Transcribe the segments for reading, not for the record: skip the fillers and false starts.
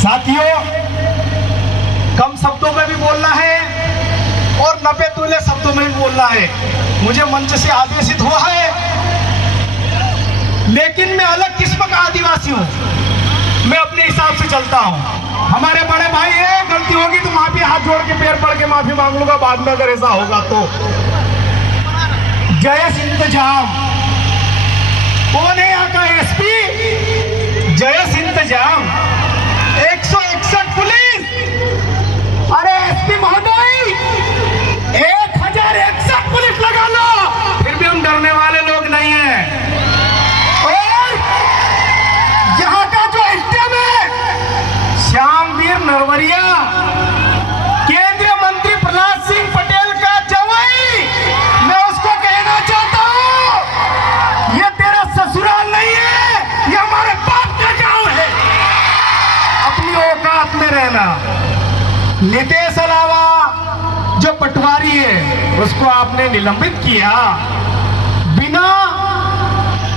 साथियों, कम शब्दों में भी बोलना है और 90 तुल्य शब्दों में भी बोलना है। मुझे मंच से आदेशित हुआ है, लेकिन मैं अलग किस्म का आदिवासी हूँ। मैं अपने हिसाब से चलता हूँ। हमारे बड़े भाई है, गलती होगी तो माफी, हाथ जोड़ के पैर पड़ के माफी मांग लूंगा बाद में अगर ऐसा होगा तो। जयेश इंतजाम कौन है? यहाँ का एसपी जयेश इंतजाम, 161 पुलिस। अरे एसपी महोदय, 1061 पुलिस लगा लो, फिर भी हम डरने वाले लोग नहीं हैं। और यहाँ का जो एसडीएम है श्यामवीर नरवरिया, केंद्रीय मंत्री प्रहलाद सिंह पटेल का जवाई, मैं उसको कहना चाहता हूँ, ये तेरा ससुराल नहीं है, ये हमारे बाप का गांव है। अपनी औकात में रहना। नितेश अलावा जो पटवारी है उसको आपने निलंबित किया बिना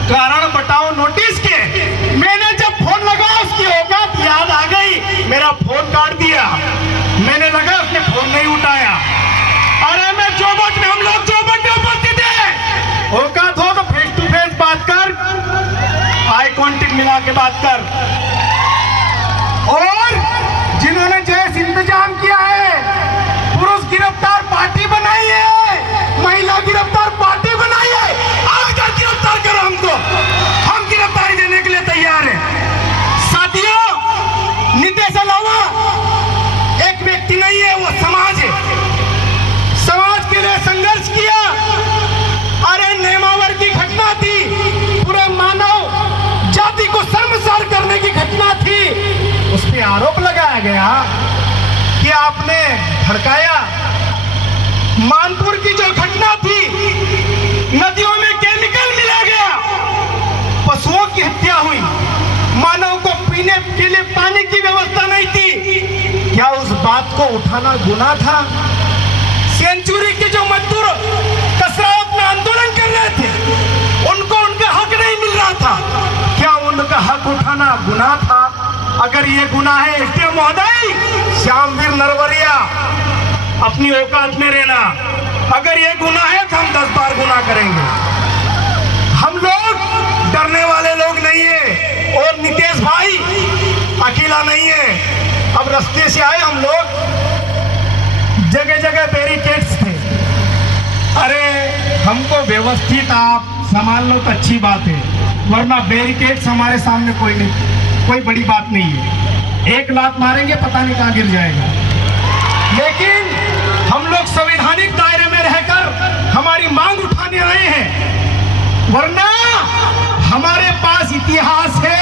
कारण बताओ नोटिस के। मैंने जब फोन लगा उसकी औकात याद आ गई, मेरा फोन काट दिया। मैंने लगा उसने फोन नहीं उठाया। अरे मैं जोबट में, हम लोग जोबट में उपस्थित है। औकात हो तो फेस टू फेस बात कर, आई कांटेक्ट मिला के बात कर। और जिन्होंने जयेश इंतजाम किया है, पुरुष गिरफ्तार पार्टी बनाई है, महिला गिरफ्तार पार्टी बनाई है, आकर गिरफ्तार करो हमको, हम गिरफ्तारी देने के लिए तैयार हैं। साथियों, नितेश अलावा एक व्यक्ति नहीं है, वो समाज है। समाज के लिए संघर्ष किया। अरे नेमावर की घटना थी, पूरे मानव जाति को शर्मसार करने की घटना थी। उस पर आरोप लगाया गया कि आपने भड़काया। मानपुर की जो घटना थी, नदियों में केमिकल मिला गया, पशुओं की हत्या हुई, मानव को पीने के लिए पानी की व्यवस्था नहीं थी। क्या उस बात को उठाना गुनाह था? सेंचुरी के जो मजदूर कसरत में आंदोलन कर रहे थे, उनको उनका हक नहीं मिल रहा था, क्या उनका हक उठाना गुनाह था? अगर ये गुनाह है एसडीएम महोदय श्यामवीर नरवरिया, अपनी औकात में रहना। अगर ये गुनाह है तो हम 10 बार गुनाह करेंगे। हम लोग डरने वाले लोग नहीं है। और नितेश भाई अकेला नहीं है। अब रास्ते से आए हम लोग, जगह जगह बैरिकेड्स थे। अरे हमको व्यवस्थित आप संभाल लो तो अच्छी बात है, वरना बैरिकेड्स हमारे सामने कोई बड़ी बात नहीं है। एक लात मारेंगे पता नहीं कहां गिर जाएगा। लेकिन हम लोग संवैधानिक दायरे में रहकर हमारी मांग उठाने आए हैं, वरना हमारे पास इतिहास है।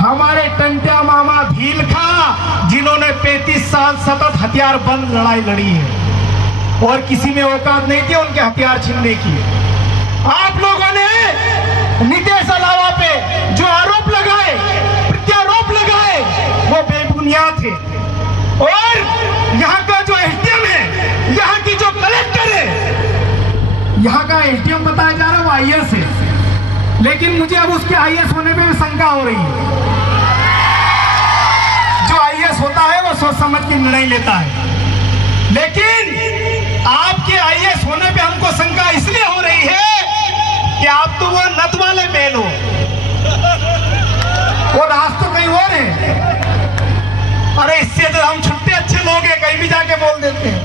हमारे टंट्या मामा भील खा, जिन्होंने 35 साल सतत हथियार बंद लड़ाई लड़ी है और किसी में औकात नहीं थी उनके हथियार छीनने की। आप लोगों ने नितेश अलावा पे जो आरोप लगाए, प्रत्यारोप लगाए, वो बेबुनियाद थे। और यहाँ का जो एसडीएम है, यहाँ की जो कलेक्टर है, यहाँ का एसडीएम बताया जा रहा है वो आईएएस है, लेकिन मुझे अब उसके आईएएस होने पे भी शंका हो रही है। जो आईएएस होता है वो सोच समझ के निर्णय लेता है, लेकिन आपके आईएएस होने पे हमको शंका इसलिए हो रही है कि आप तो वो नत वाले मेल हो, वो राज तो कहीं और है। अरे इससे तो हम छुट्टे अच्छे लोग हैं, कहीं भी जाके बोल देते हैं।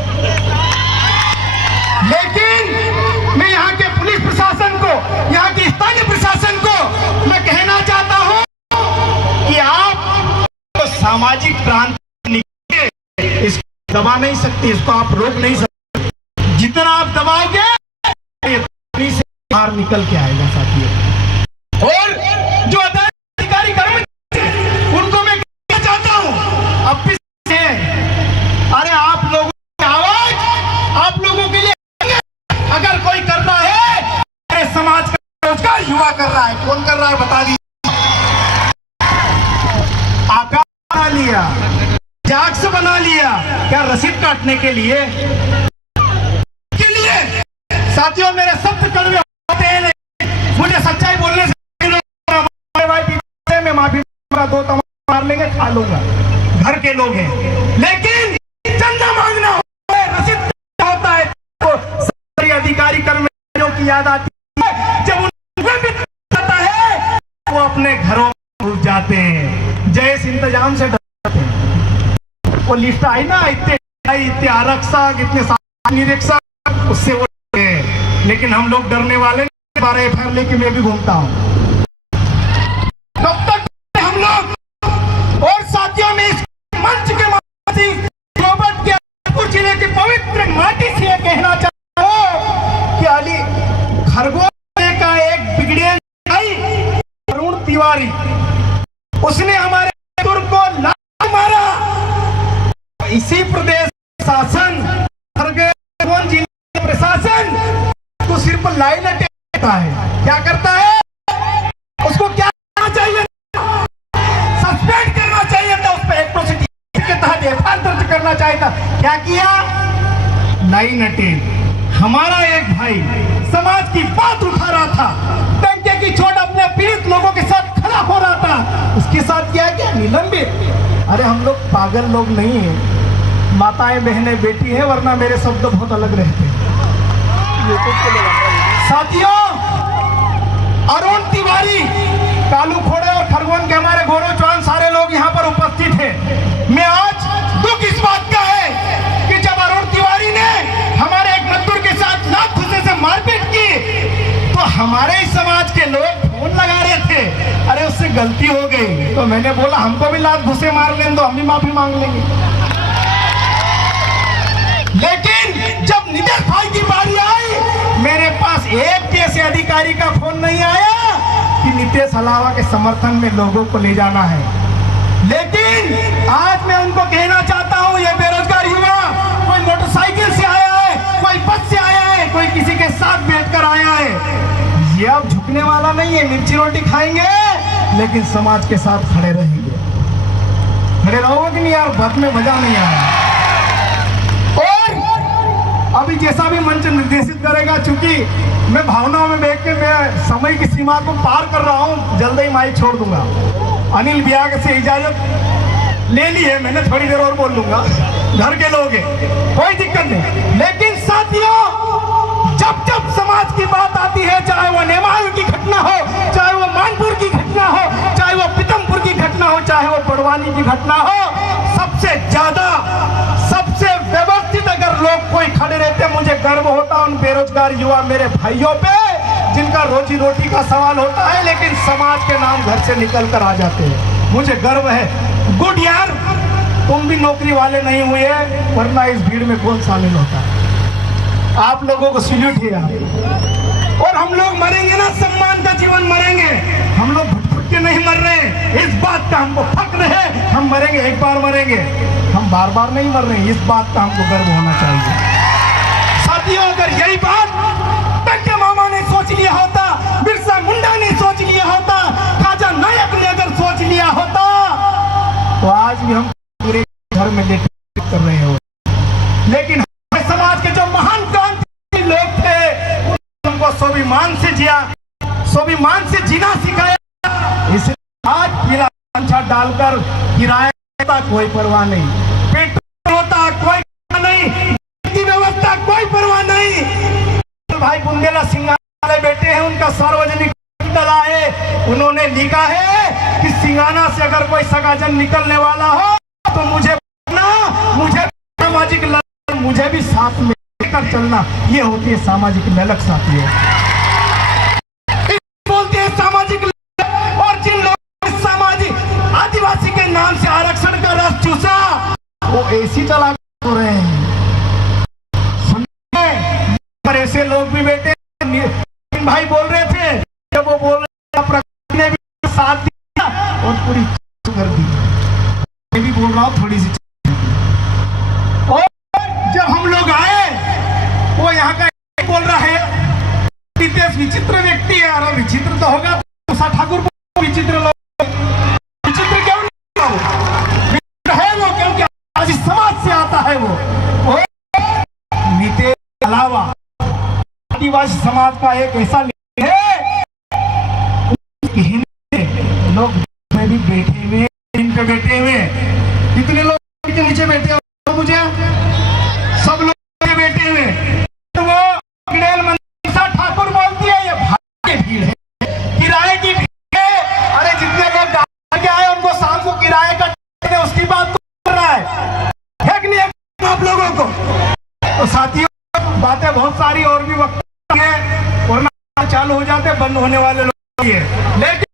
लेकिन मैं यहाँ के पुलिस प्रशासन को, यहाँ के स्थानीय प्रशासन को मैं कहना चाहता हूँ कि आप तो सामाजिक क्रांति इसको दबा नहीं सकते, इसको आप रोक नहीं सकते। जितना आप दबाओगे से बाहर निकल के आएगा साथियों। और जो अधिकारी कर्मचारी, उनको मैं कहना चाहता हूँ, अब भी अरे आप लोगों की आवाज आप लोगों के लिए अगर कोई करता है, अरे समाज का रोजगार युवा कर रहा है, कौन कर रहा है बता दीजिए। आकार बना लिया, जाक्स बना लिया, क्या रसीद काटने के लिए? साथियों, मेरे शब्द कड़वे होते हैं, मुझे सच्चाई बोलने से मैं माफी, 2 तमाम मार लेंगे, खा लूंगा। घर के लोग हैं, लेकिन चंदा मांगना होता है, रसीद होता है, तो सरकारी अधिकारी कर्मचारियों की याद आती है। जब उन्हें भी आता है वो अपने घरों में घुस जाते हैं, जैसे इंतजाम से डरते हैं। वो लिस्ट आई ना, इतने आरक्षक, इतने निरीक्षक, उससे वो डरते हैं। लेकिन हम लोग डरने वाले नहीं, 12 एफआईआर लेके मैं भी घूमता हूँ। तब तक हम लोग और साथियों में इस मंच के माध्यम से रोहतक के अलीपुर जिले की पवित्र माटी से यह कहना चाहता हूं कि अली खरगोन का एक बिगड़े अरुण तिवारी, उसने हमारे नेतृत्व को लात मारा। इसी प्रदेश शासन, खरगोन जिला प्रशासन तो सिर्फ लाइन अटैक है। क्या करता है? उसको क्या करना चाहिए? सस्पेंड करना चाहिए था, उस पर एट्रोसिटी के तहत एफआईआर दर्ज करना चाहिए था। क्या किया? Line attack. हमारा एक भाई समाज की बात उठा रहा था, टंके की चोट अपने पीड़ित लोगों के साथ खड़ा हो रहा था, उसके साथ क्या क्या निलंबित। अरे हम लोग पागल लोग नहीं है, माताएं बहनें बेटी है, वरना मेरे शब्द बहुत अलग रहते हैं। साथियों, अरुण तिवारी, कालू खोड़े और खरगोन के हमारे घोड़ो चौहान सारे लोग यहाँ पर उपस्थित हैं। मैं आज दुख इस बात का है कि जब अरुण तिवारी ने हमारे एक मजदूर के साथ लात घुसे से मारपीट की, तो हमारे ही समाज के लोग फोन लगा रहे थे, अरे उससे गलती हो गई। तो मैंने बोला हमको भी लात घुसे मार लें, तो हम भी माफी मांग लेंगे। लेकिन जब नितेश भाई की बारी आई, मेरे पास एक कैसे अधिकारी का फोन नहीं आया कि नितेश अलावा के समर्थन में लोगों को ले जाना है। लेकिन आज मैं उनको कहना चाहता हूं, ये बेरोजगार युवा, कोई मोटरसाइकिल से आया है, कोई बस से आया है, कोई किसी के साथ बैठकर आया है, ये अब झुकने वाला नहीं है। मिर्ची रोटी खाएंगे लेकिन समाज के साथ खड़े रहेंगे। खड़े रहोगे कि नहीं यार? बात में मजा नहीं आया। अभी जैसा भी मंच निर्देशित करेगा, चूंकि मैं भावनाओं में बैठ के मैं समय की सीमा को पार कर रहा हूं, जल्द ही माइक छोड़ दूंगा। अनिल बियाग से इजाजत ले ली है मैंने, थोड़ी देर और बोल लूंगा, घर के लोग हैं, कोई दिक्कत नहीं। लेकिन साथियों, जब जब समाज की बात आती है, चाहे वो नेमाल की घटना हो, चाहे वो मानपुर की घटना हो, चाहे वो पीतमपुर की घटना हो, चाहे वो बड़वानी की घटना हो, सबसे ज्यादा, सबसे व्यवस्थित अगर लोग कोई खड़े रहते, मुझे गर्व होता उन बेरोजगार युवा मेरे भाइयों पे, जिनका रोजी रोटी का सवाल होता है, लेकिन समाज के नाम घर से निकल कर आ जाते हैं। मुझे गर्व है। गुड यार, तुम भी नौकरी वाले नहीं हुए, वरना इस भीड़ में कौन शामिल होता है। आप लोगों को सैल्यूट है यार। और हम लोग मरेंगे ना, सम्मान का जीवन मरेंगे। हम लोग घुट के नहीं मर रहे, इस बात का हमको फक्र है। हम मरेंगे, एक बार मरेंगे, हम बार बार नहीं मर रहे, इस बात का हमको गर्व होना चाहिए। साथियों, अगर यही बात टंके मामा ने सोच लिया होता, बिरसा मुंडा ने सोच लिया होता, खाजा नायक ने अगर सोच लिया होता, तो आज भी हम पूरे घर में लेट कर रहे हो। लेकिन हमारे समाज के जो महान क्रांति लोग थे, उनको स्वाभिमान से जिया, स्वाभिमान से जीना सिखाया। इसलिए आज पीला पंछा डालकर किराया कोई परवाह नहीं, पेट्रोल होता कोई परवाह नहीं, व्यवस्था कोई परवाह नहीं। भाई बुंदेला सिंगाना वाले बेटे हैं, उनका सार्वजनिक डला है, उन्होंने लिखा है कि सिंगाना से अगर कोई सगाजन निकलने वाला हो तो मुझे सामाजिक ललक, मुझे भी साथ में लेकर चलना, ये होती है सामाजिक ललक। साथियों, बोलते हैं सामाजिक ललक, और जिन लोगों ने सामाजिक आदिवासी के नाम से आरक्षण का रस चूसा, वो एसी चला हो रहे हैं। पर ऐसे लोग भी बैठे, भाई बोल रहे थे, जब वो बोल रहे थे, प्रकृति ने भी साथ दिया और पूरी कर दी। मैं भी बोल रहा हूँ थोड़ी सी। और जब हम लोग आए, वो यहाँ का बोल रहा है नितेश विचित्र व्यक्ति है। अरे विचित्र तो होगा, उषा ठाकुर विचित्र लोग, विचित्र क्यों नहीं हो? विचित्र है वो, क्योंकि आज समाज से आता है वो। नितेश के अलावा आदिवासी समाज का एक ऐसा लीडर है, लोग में भी बैठे हुए, इन पे बैठे हुए, कितने लोग के नीचे बैठे हो मुझे? सब लोग बैठे हुए। तो वो गिड़ेल मनसा ठाकुर बोलती है ये भाड़े की भीड़ है, किराए की भीड़ है। अरे जितने लोग गाड़ी के आए उनको शाम को किराए का उसकी बात तो कर रहा है कि नहीं आप लोगों को? तो साथियों बातें बहुत सारी और भी वक्त है, और चालू हो जाते बंद होने वाले लोग है, लेकिन